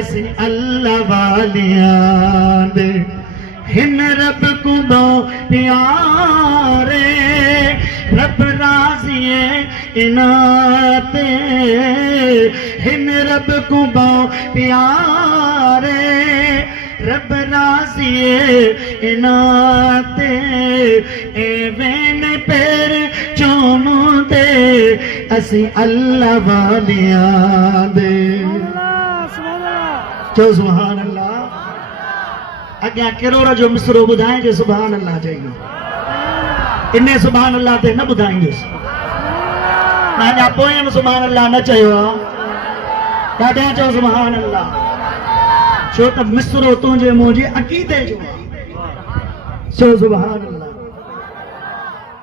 असी अल्लाह वालियां दे हिन रब को बहुत प्यारे रब राजी इनाते हिन रब को बहुत प्यारे रब राजी इनाते एवें पैर चोमो दे असी अल्लाह वालियां दे चो सुभान अल्लाह अग्या किरोड़ जो मिसरो बुधाए जो सुभान अल्लाह चाहिए इन्हें सुभान अल्लाह ते न बुधाएंगे ना पोयम सुभान अल्लाह न चाहिए ॾाढा चो सुभान अल्लाह छो त मिसरो तुझे मुझे अकीदे जो चो सुभान अल्लाह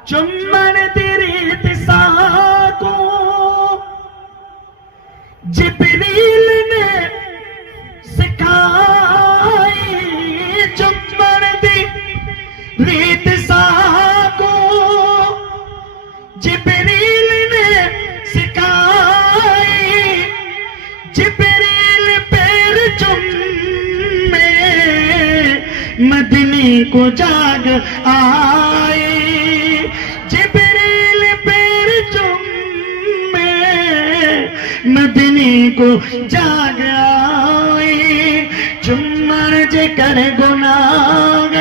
चुम्मन तेरी तिसाको जिब्रील ने सिखाई चुम्मन दी रीत साको जिब्रील ने सिखाई जिब्रील पैर चुम्मे मदनी को जाग आए जिब्रील पैर चुम्मे मदनी को जाग आए चुम्मन जे कर गुनाह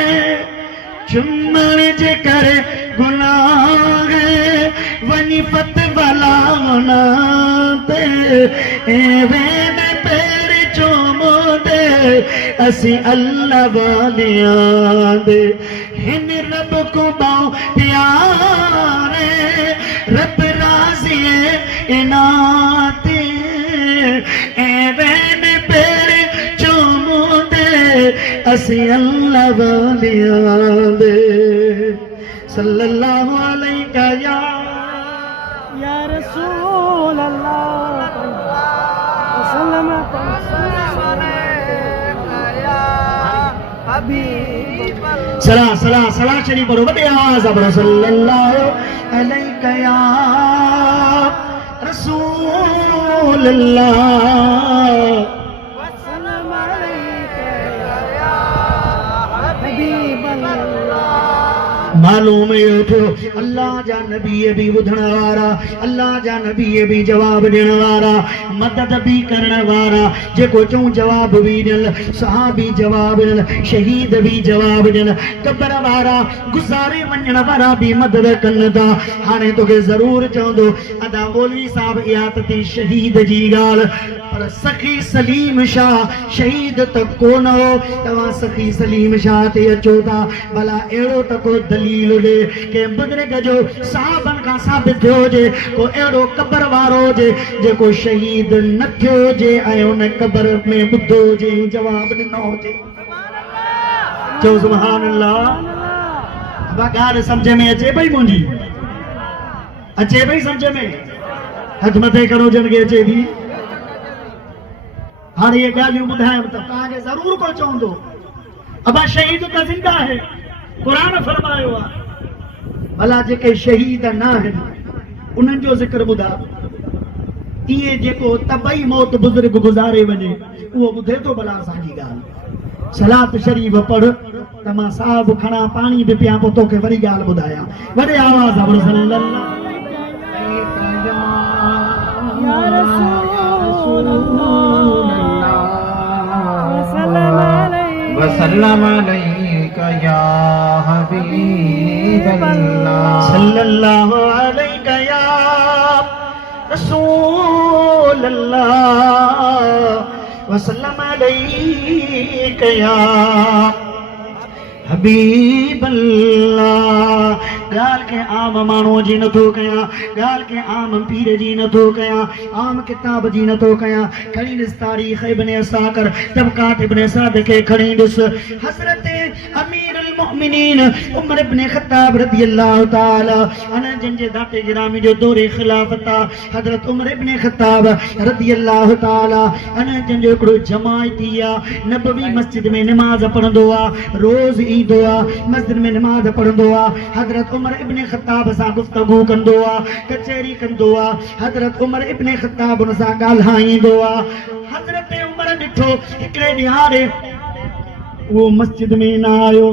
चुम्मन जे कर गुनाह वनी फत वाला होना ते एवें पैर चुमो दे असी अल्लाह वालियां दे हिन रब को बहुत प्यारे रब राजी इनाते एवें पैर चुमो दे असी अल्लाह वालियां दे सल्लल्लाहु अलैहि या रसूल अल्लाह सल्लम सला सला सला शरीफ पढ़ो बड़े आवाज पढ़ो सल्लल्लाहु अलैहि या रसूल अल्लाह मालूम थियो अल्लाह जा नबी भी ॿुधण वारा अल्लाह जा नबी भी जवाब ॾियण वारा मदद भी करण वारा जेको चऊं जवाब भी ॾियन सहाबी जवाब ॾियन शहीद भी जवाब ॾियन कबर वारा गुज़ारे वञण वारा भी मदद कनि था हाणे तोखे ज़रूर चवंदो अदा मौलवी साहब इहा त थी शहीद जी ॻाल्हि पर सखी सलीम शाह शहीद त कोन हो तव्हां सखी सलीम शाह ते अचो था भला अहिड़ो त को दलील दे के बुजुर्ग जो साहबन का साबित थियो जे को एड़ो कबर वारो जे जेको शहीद न थियो जे ऐं उन कबर में ॿुधो जे जवाब ॾिनो जे चओ सुभान अल्लाह अब ॻाल्हि सम्झ में अचे पई मुंहिंजी अचे पई सम्झ में हथ मथे करो जन के अचे थी हाणे ये ॻाल्हियूं ॿुधायां त तव्हांखे ज़रूर को चवंदो अबा शहीद त ज़िंदा है कुरान फरमायो आहे भला जेके शहीद न आहिनि उन्हनि जो ज़िक्र ॿुधा इहे जेको तबई मौत बुज़ुर्ग गुज़ारे वञे उहो ॿुधे थो भला असांजी ॻाल्हि सलात शरीफ़ पढ़ त मां साहब खणा पाणी बि पिया पोइ तोखे वरी ॻाल्हि ॿुधायां वॾे आवाज़ सां सल्लल्लाहु वसल्लम अलैका या हबीब अल्लाह सल्लल्लाहु अलैका या रसूल अल्लाह वसल्लम अलैका या हबीब अल्लाह गाल के आम मानो जी न तो कया गाल के आम पीर जी न तो कया आम किताब जी न तो कया खड़ी दिस तारीख इब्न असाकर तबकात इब्न साद के खड़ी दिस हजरत अमीर अल मोमिनीन उमर इब्न खत्ताब रदियल्लाहु ताला अन जिनजे दाते गिरामी जो दौरे खिलाफत हजरत उमर इब्न खत्ताब रदियल्लाहु ताला अन जिनजो एकड़ो जमायती नबवी मस्जिद में नमाज पढ़ंदो रोज ईंदो मस्जिद में नमाज पढ़ंदो हजरत उमर इब्न खत्ताब सां गुफ्तगू कंदो कचहरी कंदो हजरत उमर इब्न खत्ताब उन सां ॻाल्हाईंदो हजरत उमर ॾिठो हिकिड़े ॾियारे वो मस्जिद में ना आयो,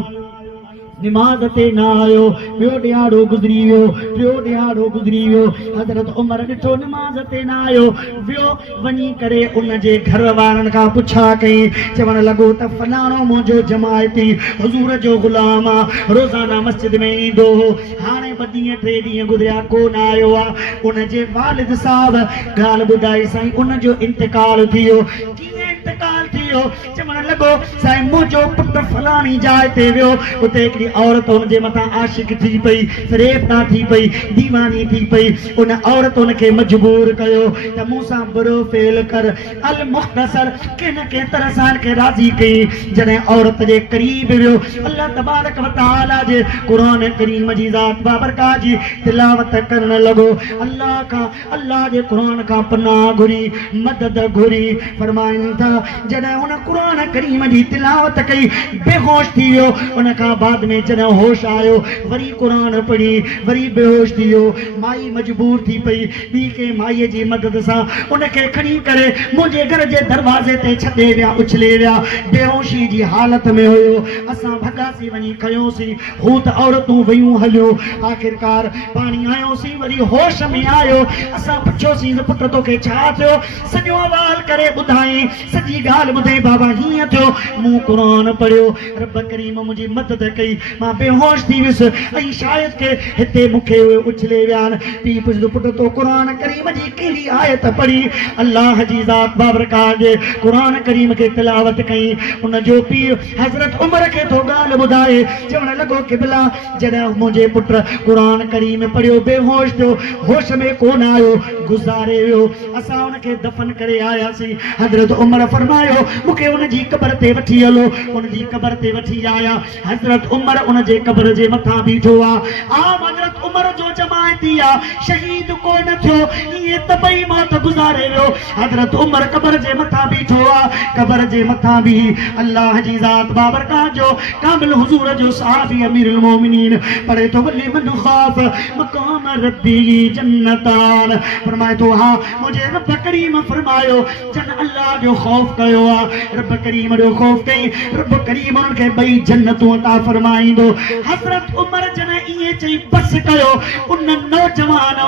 नमाज ते ना आयो, ॿियो ॾियारो गुज़री वियो, टियों ॾियारो गुज़री वियो। हज़रत उमर ॾिठो नमाज ते ना आयो, वियो वञी करे उन जे घर वारनि खां पुछा कई, चवण लॻो त फलाणो मुंहिंजो जमायती हुज़ूर जो ग़ुलाम आहे, रोज़ाना मस्जिद में ईंदो हो, हाणे 2 ॾींहं 3 ॾींहं गुज़रिया कोन आयो आहे। उन जे वालिद साहब ॻाल्हि ॿुधाई, साईं उन जो इंतकाल थी वियो। कीअं इंतकाल थी वियो? चवण लॻो साईं मुंहिंजो पुटु फलाणी जाइ ते वियो, उते हिकिड़ी औरत हुन जे मथां आशिक थी पई, फ़रेबता थी पई, दीवानी थी पई। उन औरत हुनखे मजबूर कयो त मूंसां बुरो फेल कर। अल मुख़्तसर कंहिं न कंहिं तरह सां खे राज़ी कई। जॾहिं औरत जे क़रीब वियो, अल्लाह तबारक व तआला जे क़ुरान करीम जी ज़ात बाबरकात जी तिलावत करण लॻो। अल्लाह जे क़ुरान खां पनाह घुरी, मदद घुरी। फरमाइनि था जॾहिं हुन क़ुरान करीम जी तिलावत कई, बेहोश थी वियो। उन खां बाद में जॾहिं होश आयो, वरी क़ुरान पढ़ी, वरी बेहोश थी वियो। माई मजबूर थी पई, ॿी के माईअ जी मदद सां उनखे खणी करे मुंहिंजे घर जे दरवाज़े ते छॾे विया, उछले विया। बेहोशी जी हालत में हुयो। असां भॻासीं, वञी खयोसीं, हू त औरतूं वयूं हलियो। आख़िरकार पाणी आयोसीं, वरी होश में आयो। असां पुछियोसीं त पुट तोखे छा थियो? सॼो अवाल करे ॿुधाई, सॼी ॻाल्हि ॿुधाई। बाबा हीअं थियो, मूं क़ुरान पढ़ियो, रब करीम मुंहिंजी मदद कई, मां बेहोश थी वियुसि ऐं शायदि के हिते मूंखे उछले विया आहिनि। पीउ पुछंदो पुट तो क़ुरान करीम जी कहिड़ी आयत पढ़ी? अल्लाह जी ज़ात बाबरकात जे क़ुरान करीम खे तिलावत कई। उन जो पीउ हज़रत उमर खे तो ॻाल्हि ॿुधाए, चवण लॻो क़िबला जॾहिं मुंहिंजे पुट क़ुरान करीम पढ़ियो, बेहोश थियो, होश में कोन आयो, गुज़ारे वियो। असां उनखे दफ़न करे आयासीं। हज़रत उमर फरमायो मूंखे उन जी क़बर ते वठी हलो। उन जी क़बर ते वठी आया। हज़रत उमर उन जे क़बर जे मथां बीठो आहे। आम हज़रत उमर जो जमायती आहे, शहीद कोन थियो, ईअं तबई मौत गुज़ारे वियो। हज़रत उमर क़बर जे मथां बीठो आहे। क़बर जे मथां बि अल्लाह जी ज़ात बाबरकात जो कामिल हुज़ूर जो सहाबी अमीरुल मोमिनीन पढ़े तो वली मन ख़ाफ़ मक़ाम रब्बी जन्नतान। फरमाए तो हा मुंहिंजे रब करीम फरमायो जन अल्लाह जो ख़ौफ़ कयो आहे, रब करीम जो ख़ौफ़ कई, रब करीम उनखे 2 जन्नतूं अता फरमाईंदो। हज़रत उमर जॾहिं ईअं चई बस कयो, उन नौजवान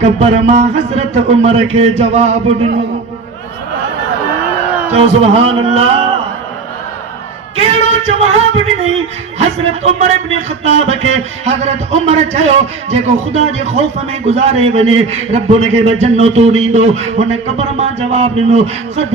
क़बर मां हज़रत उमर खे जवाब ॾिनो। चओ सुभान अल्लाह। कहिड़ो जवाब ॾिनई हज़रत उमर इब्न ख़त्ताब खे? हज़रत उमर चयो जेको ख़ुदा जे ख़ौफ़ में गुज़ारे वञे, रब उनखे 2 जन्नतूं ॾींदो। हुन क़बर मां जवाब ॾिनो, क़द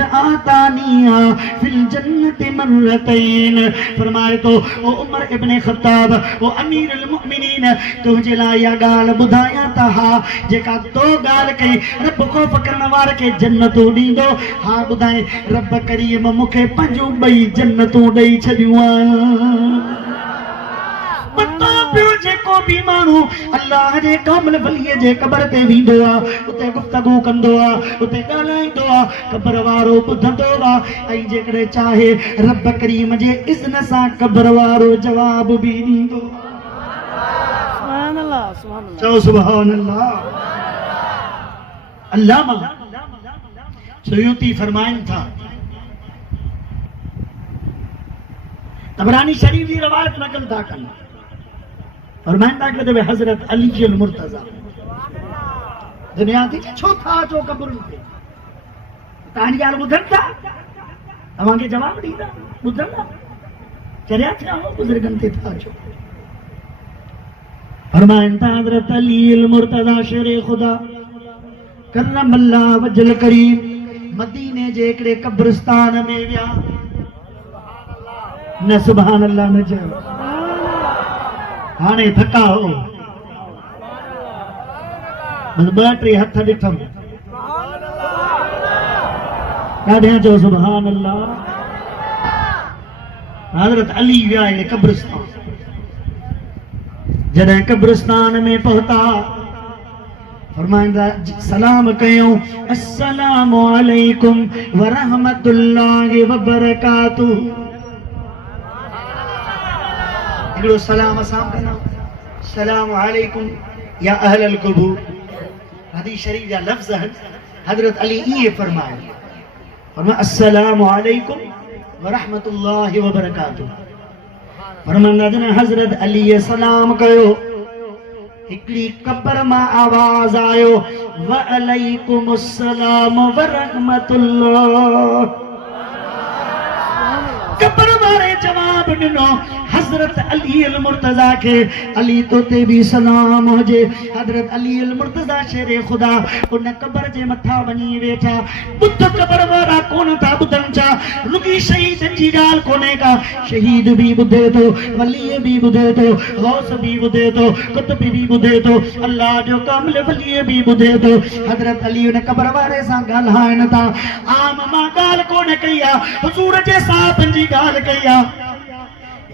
आतानीहा फिल जन्नति मर्रतैन। फरमाए तो ओ उमर इब्न ख़त्ताब, ओ अमीरुल मुमिनीन, तुंहिंजे लाइ इहा ॻाल्हि ॿुधायां त हा जेका तो ॻाल्हि कई, रब ख़ौफ़ करण वारे खे जन्नतूं ॾींदो। हा ॿुधाए रब करीम मूंखे 5 2 जन्नतूं ॾेई छॾियूं आहिनि। पतो पियो जेको बि माण्हू अल्लाह जे कामिल वलीअ जे क़बर ते वेंदो आहे, उते गुफ़्तगू कंदो आहे, उते ॻाल्हाईंदो आहे, क़बर वारो ॿुधंदो आहे ऐं जेकॾहिं चाहे रब करीम जे इज़्न सां क़बर वारो जवाब बि ॾींदो। सुभान अल्लाह, सुभान अल्लाह। चओ सुभान अल्लाह। अल्लामा सुयूती फरमाइनि था, तबरानी शरीफ जी रवायत नकल था कनि। फरमाइनि था कि हज़रत अली अल मुर्तज़ा दुनिया थी छो था अचो क़बरुनि ते? तव्हांजी ॻाल्हि ॿुधनि था, तव्हांखे जवाबु ॾींदा, ॿुधंदा, चरिया थिया हो बुज़ुर्गनि ते था अचो। फरमाइनि था हज़रत अली अल मुर्तज़ा शेरे ख़ुदा करमल्लाह वजल करीम मदीने जे हिकिड़े क़ब्रिस्तान में विया। न सुभान अल्लाह न चयो। हाणे थका हो, बस 2-3 हथ ॾिठमि, ॾाढियां चओ सुभान अल्लाह। हज़रत अली विया हिकिड़े क़ब्रिस्तान। जॾहिं क़ब्रिस्तान में पहुता, फरमाइंदा सलाम कयूं, अस्सलामु अलैकुम व रहमतुल्लाहि व बरकातुहू। हिकिड़ो सलाम असां कंदा, सलाम अलैकुम या अहलल क़ुबूर, حدیث شریف جا لفظ ہیں حضرت علی یہ فرمایا السلام علیکم ورحمت اللہ وبرکاتہ. فرمایا جن حضرت علی سلام کہو ہکڑی قبر ما آواز آئیو وعلیکم السلام ورحمت اللہ. قبر والے جواب ڈنو حضرت علی المرتضی کے علی تو تے بھی سلام ہو جے. حضرت علی المرتضی شیر خدا ان قبر جے متھا بنی ویٹھا. بدھ قبر وارا کون تھا بدھن چا رگی شہید جی گال کونے کا. شہید بھی بدھے تو ولی بھی بدھے تو غوث بھی بدھے تو قطب بھی بدھے تو اللہ جو کامل ولی بھی بدھے تو. حضرت علی ان قبر وارے سا گال ہائن تا عام ما گال کونے کیا حضور جے صاحب جی گال کیا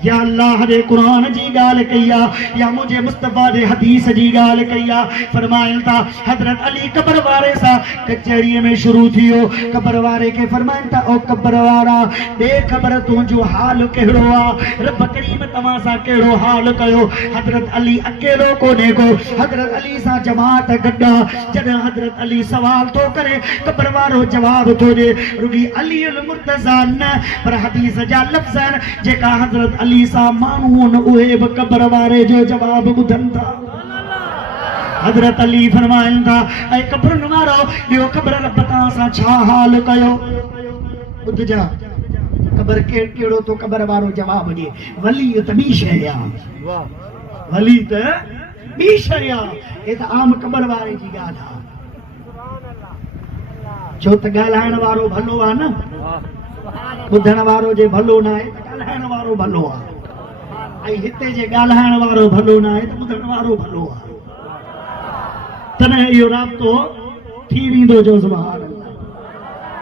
یا اللہ دے قرآن جی گال کیا یا مجھے مصطفیٰ دے حدیث جی گال کیا. فرمائن تا حضرت علی قبر وارے سا کچھری میں شروع تھیو. قبر وارے کے فرمائن تا او قبر وارا بے خبر تو جو حال کہڑو آ رب کریم تمہاں سا کہڑو حال کہو. حضرت علی اکیلو کونے کو حضرت علی سا جماعت گڈا. جد حضرت علی سوال تو کرے قبر وارو جواب تو دے رگی علی المرتضی نہ پر حدیث جا لفظ جے کا حضرت علی سا مانون اوہے قبر وارے جو جواب بدھن تھا. حضرت علی فرمائن تھا اے قبر نمارو دیو قبر رب تاں سا چھا حال کہو. بدھ جا قبر کیڑو تو قبر وارو جواب دے ولی تبی شیا ولی تبی شیا. یہ تو عام قبر وارے جی گال ہے جو ت گالائن وارو بھلو آ نا بدھن وارو جے بھلو نہ ہے گالائن وارو بھلو آ ائی ہتے جے گالائن وارو بھلو نہ ہے تو بدھن وارو بھلو آ. تنه اهو رابطو थी वेंदो जो सुभान अल्लाह.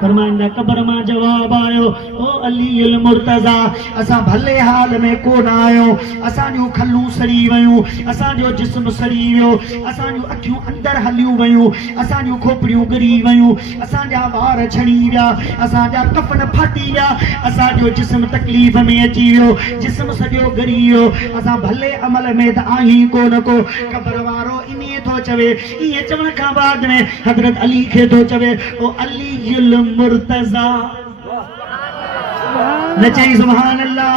फरमाईंदा कब्र मां जवाब आयो ओ अली अल मुर्तजा असा भले हाल में कोन आयो. असा जो खलू सड़ी वयो असा जो जिस्म सड़ी वियो असा जो अखियूं अंदर हलियूं वयूं असा जो खोपड़ियूं गिरी वयूं असा जा वार छणी विया असा जा कफन फाटी विया असा जो जिस्म तकलीफ में अची वियो जिस्म सॼो गिरी वियो. असा भले अमल में त आहीं कोन को. कब्र वारो इन्हीअ थो चवे. इएं चवण खां बाद में हज़रत अली खे थो चवे ओ अली अल मुर्तजा न चई सुभान अल्लाह.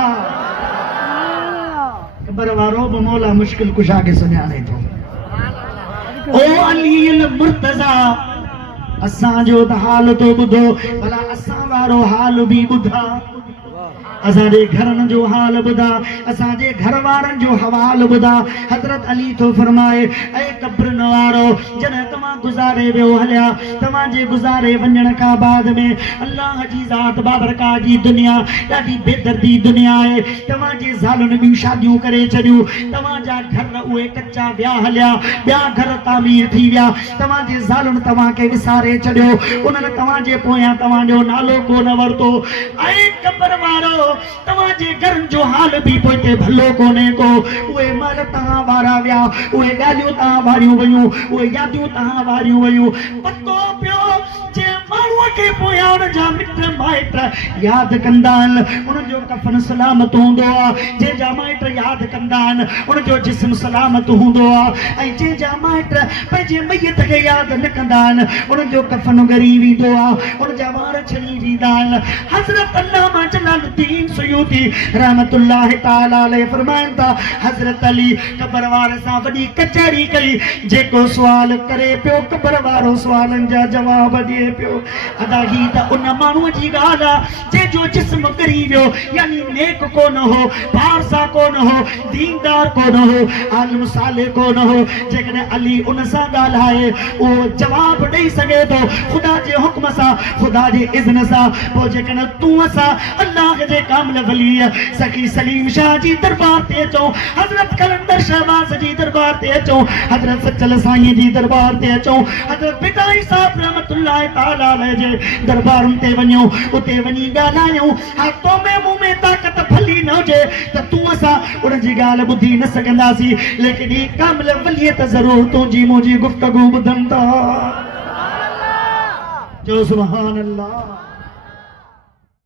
कब्र वारो बि मौला मुश्किल कुशा खे सुञाणे थो. ओ अली अल मुर्तजा असांजो त हाल तो ॿुधो भला असां वारो हाल बि ॿुधा. असांजे घरनि जो हाल ॿुधा असांजे घर वारनि जो हवाल ॿुधा. हज़रत अली तो फरमाए ऐ कब्र नवारो जॾहिं तव्हां गुज़ारे वियो हलिया तव्हांजे गुज़ारे वञण खां बाद में अल्लाह जी ज़ात बाबरकात जी दुनिया ॾाढी बेदर्दी दुनिया आहे. तव्हांजे ज़ालुनि ॿियूं शादियूं करे छॾियूं तव्हांजा घर उहे कच्चा विया हलिया ॿिया घर तामीर थी विया. तव्हांजे ज़ालुनि तव्हांखे विसारे छॾियो उन्हनि तव्हांजे पोयां तव्हांजो नालो कोन वरितो. ऐं कब्र वारो तव्हांजे घरनि जो हाल बि पोइते भलो कोन्हे को. उहे मल तव्हां वारा विया उहे ॻाल्हियूं तव्हां वारियूं वयूं उहे यादियूं तव्हां वारियूं वयूं. पतो पियो जे माण्हूअ खे पोयां उन जा मिट माइट यादि कंदा आहिनि उनजो कफन सलामत हूंदो आहे. जंहिंजा माइट यादि कंदा आहिनि उनजो जिस्म सलामत हूंदो आहे. ऐं जंहिंजा माइट पंहिंजे मैयत खे यादि न कंदा आहिनि उनजो कफन ॻरी वेंदो आहे उनजा वार छॾी वेंदा आहिनि. हज़रत अल्लामा जलालुद्दीन सुयूती रहमतुल्लाह ताला अलैहि फरमाइनि था हज़रत अली कब्र वारे सां वॾी कचहरी कई. जेको सुवाल करे पियो कब्र वारो सुवालनि जा जवाब ॾिए पियो. अदा ही त उन माण्हूअ जी ॻाल्हि आहे जंहिंजो जिस्म ॻरी वियो यानी नेक कोन हो पारसा कोन हो दीनदार कोन हो आलिम साले कोन हो. जेकॾहिं अली उन सां ॻाल्हाए उहो जवाब ॾेई सघे थो ख़ुदा जे हुक्म सां ख़ुदा जे इज़्न सां. पोइ जेकॾहिं तूं असां अल्लाह जे कामिल वली सखी सलीम शाह जी दरबार ते अचूं हज़रत कलंदर शहबाज जी दरबार ते अचूं हज़रत सचल साईं जी दरबार ते अचूं हज़रत बिदाई साहब रहमतुल्लाह ताला अलैहि जे दरबारुनि ते वञूं उते वञी ॻाल्हायूं. हा तो में मुंह में ताक़त फली न हुजे त तूं असां उन जी ॻाल्हि ॿुधी न सघंदासीं. लेकिन ही कामिल वलीअ त ज़रूर तुंहिंजी मुंहिंजी गुफ़्तगू ॿुधनि था. जो सुभान अल्लाह.